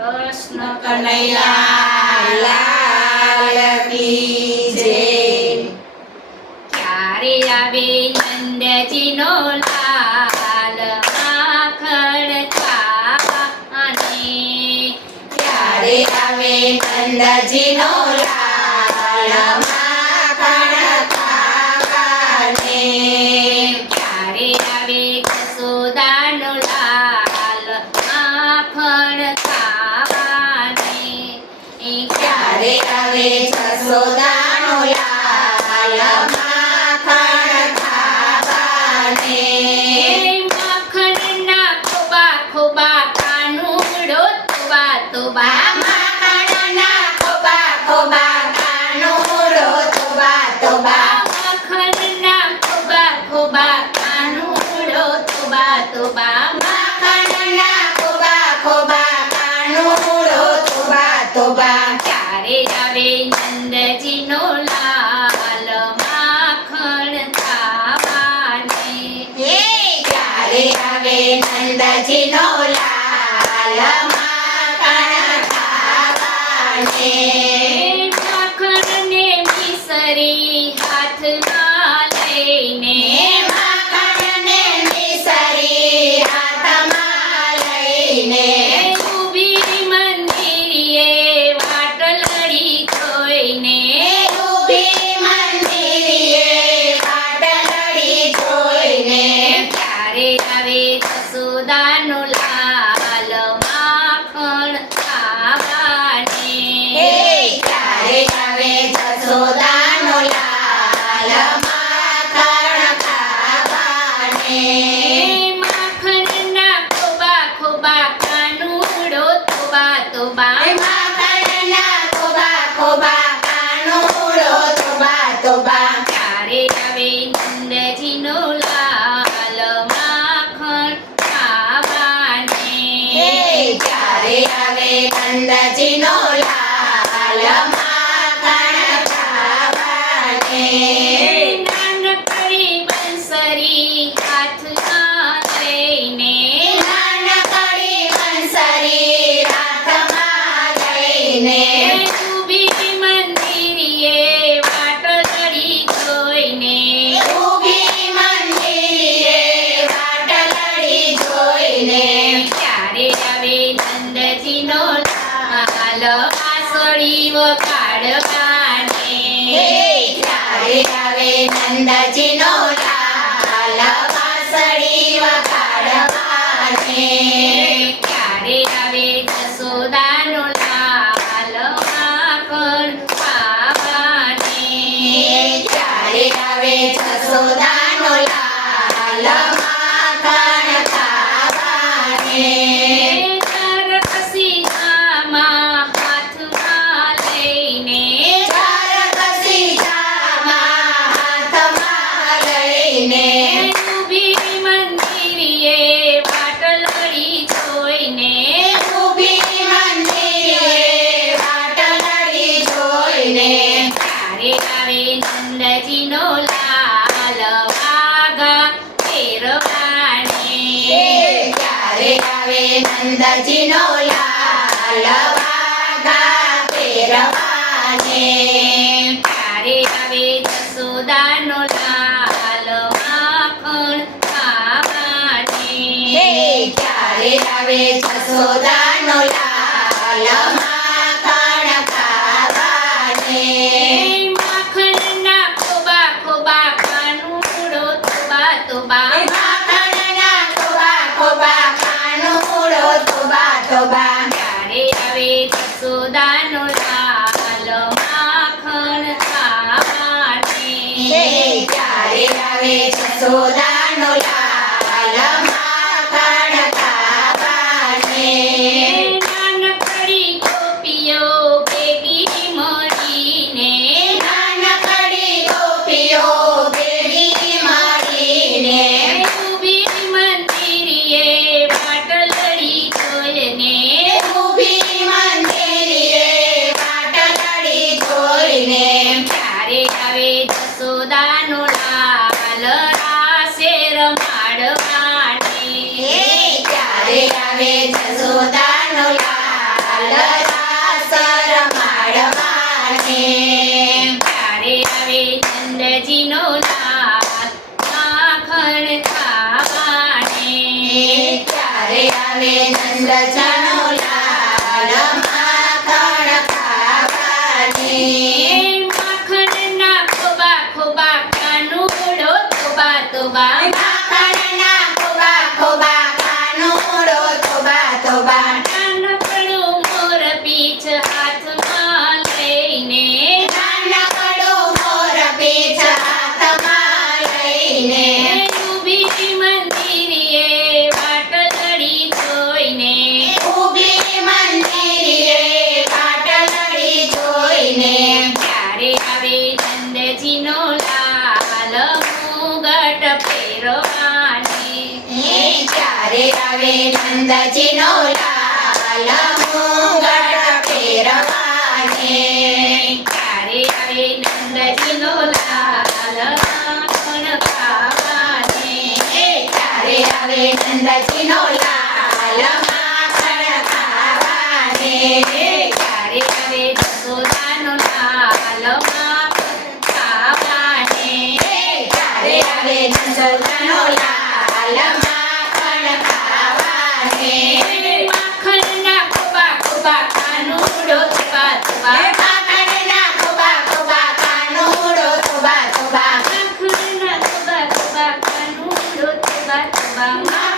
કૃષ્ણ કનૈયા લાલ કી જય। ક્યારે આવે નંદજીનો લાલ માખણ ખાવાને, ક્યારે આવે નંદજીનો લાલ માખણ ખાવાને, ક્યારે આવે જશોદાનો લાલ માખણ ખાવાને, ક્યારે આવે જશોદાનો લાલ માખણ ખાવાને, માખણના ખોબા ખોબા કાનુડો તુબા તુબા, માખણના ખોબા ખોબા કાનુડો તુબા તુબા, માખણના ખોબા ખોબા કાનુડો તુબા તુબા, માખણના ખોબા ખોબા કાનુડો તુબા તુબા, ક્યારે આવે નંદજીનો લાલ માખણ ખાવાને, ક્યારે આવે નંદજીનો લાલ માખણ ખાવાને, માખણને મિસરી હાથમાં લઈને, માખણને મિસરી હાથમાં લઈને, ઊભી મંદિરે વાટલડી જોઈને, ઊભી મંદિરે વાટલડી જોઈને, ક્યારે આવે જશોદાનો લાલ માખણ ખાવાને, ક્યારે આવે જશોદાનો લાલ માખણ ખાવાને, માખણના ખોબા ખોબા કાનુડો તુબા તુબા, માખણના ખોબા ખોબા કાનુડો તુબા તુબા, ક્યારે આવે નંદજીનો લાલ માખણ ખાવાને, ક્યારે આવે નંદજીનો લાલ માખણ ખાવાને, નાનકડી બંસરી હાથમાં લઈને, નાનકડી બંસરી હાથમાં લઈને, ઊભી મંદિરે વાટલડી જોઈને, ઊભી મંદિરે વાટલડી જોઈને, ક્યારે આવે નંદજીનો લાલ વાંસળી વગાડવાને, ક્યારે આવે નંદજીનો લાલ વાંસળી વગાડવાને, ક્યારે આવે જશોદાનો લાલ માખણ ખાવાને, ક્યારે આવે જશોદાનો લાલ માખણ ખાવાને, ચારકસીજામાં હાથમાં લઈને, ચારકસીજામાં હાથમાં લઈને, ઊભી મંદિરે વાટલડી જોઈને, ઊભી મંદિરે વાટલડી જોઈને, ક્યારે આવે નંદજીનો લાલ વાઘા ફેરવાને, ક્યારે આવે નંદજીનો લાલ વાઘા ફેરવાને, ક્યારે આવે જશોદાનો લાલ માખણ ખાવાને, ક્યારે આવે જશોદાનો લાલ માખણ ખાવાને, માખણના ખોબા ખોબા કાનુડો તુબા તુબા, માખણના ખોબા ખોબા કાનુડો તુબા તુબા, ક્યારે આવે જશોદાનો લાલ માખણ ખાવાને, ક્યારે આવે જશોદાનો લાલ માખણ ખાવાને, નાનકડી ગોપીઓ ભેગી મળીને, નાનકડી ગોપીઓ ભેગી મળીને, ઊભી મંદિરે વાટલડી જોઈને, ઊભી મંદિરે વાટલડી જોઈને, ક્યારે આવે જશોદાનો લાલ રાસે રમાડવાને, ક્યારે આવે જશોદાનો લાલ લાલ રાસ રમાડવાને. ત્યારે આવે નંદજીનો લાલ માખણ ખાવાને. ત્યારે આવે નંદજીનો લાલ માખણ ખાવાને. માખણના ખોબા ખોબા કાનુડો તોબા તોબા. માખણના ખોબા ખોબા કાનુડો તોબા તોબા. નાનકડું મોર પીછ હાથમાં લઈને. નાનકડું મોર પીછ હાથમાં લઈને. ઊભી મંદિરે વાટલડી જોઈને. ઊભી મંદિરે પાટલડી જોઈને. ત્યારે આવે નંદજીનો લાલ મુગટ પહેરવાને. ત્યારે આવે નંદજીનો લાલ મુગટ પહેરવાને. ત્યારે આવે નંદજીનો લાલ માખણ ખાવાને. ત્યારે આવે નંદજીનો લાલ માખણ ખાવાને. ત્યારે આવે જશોદાનો લાલ માખણ ખાવાને. ત્યારે આવે નંદજીનો લાલ માખણ ખાવાને. માખણના ખોબા ખોબા કાનુડો તોબા તોબા. માખણના ખોબા ખોબા કાનુડો તોબા તોબા. માખણના ખોબા ખોબા કાનુડો તોબા તોબા.